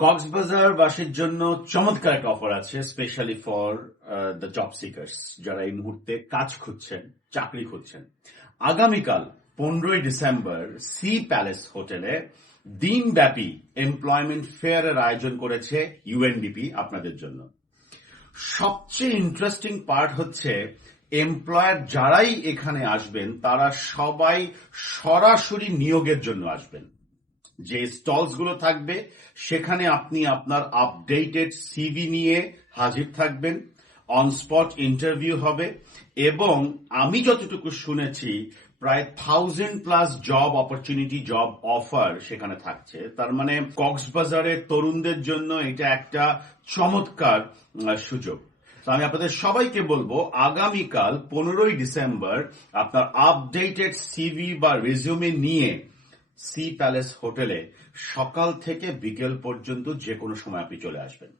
কক্সবাজার বাসীর জন্য চমৎকার একটা অফার আছে, specially for the job seekers, যারা এই মুহূর্তে কাজ খুঁজছেন, চাকরি খুঁজছেন। আগামীকাল 15ই ডিসেম্বর সি প্যালেস হোটেলে দিনব্যাপী এমপ্লয়মেন্ট ফেয়ারের আয়োজন করেছে ইউএনডিপি আপনাদের জন্য। সবচেয়ে ইন্টারেস্টিং পার্ট হচ্ছে, এমপ্লয়ার যারাই এখানে আসবেন তারা সবাই সরাসরি নিয়োগের জন্য আসবেন। যে স্টলস গুলো থাকবে সেখানে আপনি আপনার আপডেটেড সিভি নিয়ে হাজির থাকবেন, অন স্পট ইন্টারভিউ হবে এবং আমি যতটুকু শুনেছি প্রায় 1000+ জব অপরচুনিটি, জব অফার সেখানে থাকছে। তার মানে কক্সবাজারের তরুণদের জন্য এটা একটা চমৎকার সুযোগ। তো আমি আপনাদের সবাইকে বলবো, আগামীকাল 15ই ডিসেম্বর আপনার আপডেটেড সিভি বা রেজিউমে নিয়ে সি প্যালেস হোটেলে সকাল থেকে বিকেল পর্যন্ত যে কোনো সময় আপনি চলে আসবেন।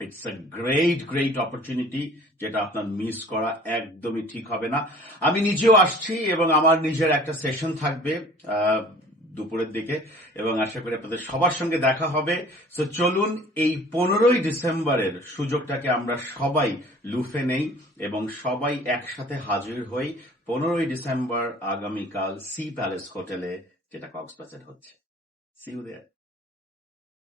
ইটস আ গ্রেট অপরচুনিটি, যেটা আপনার মিস করা একদমই ঠিক হবে না। আমি নিজেও আসছি এবং আমার নিজের একটা সেশন থাকবে দুপুরের দিকে, এবং আশা করি আপনাদের সবার সঙ্গে দেখা হবে। সো চলুন এই 15ই ডিসেম্বরের সুযোগটাকে আমরা সবাই লুফে নেই এবং সবাই একসাথে হাজির হই 15ই ডিসেম্বর আগামীকাল সি প্যালেস হোটেলে, যেটা কক্সবাজার হচ্ছে। See you there.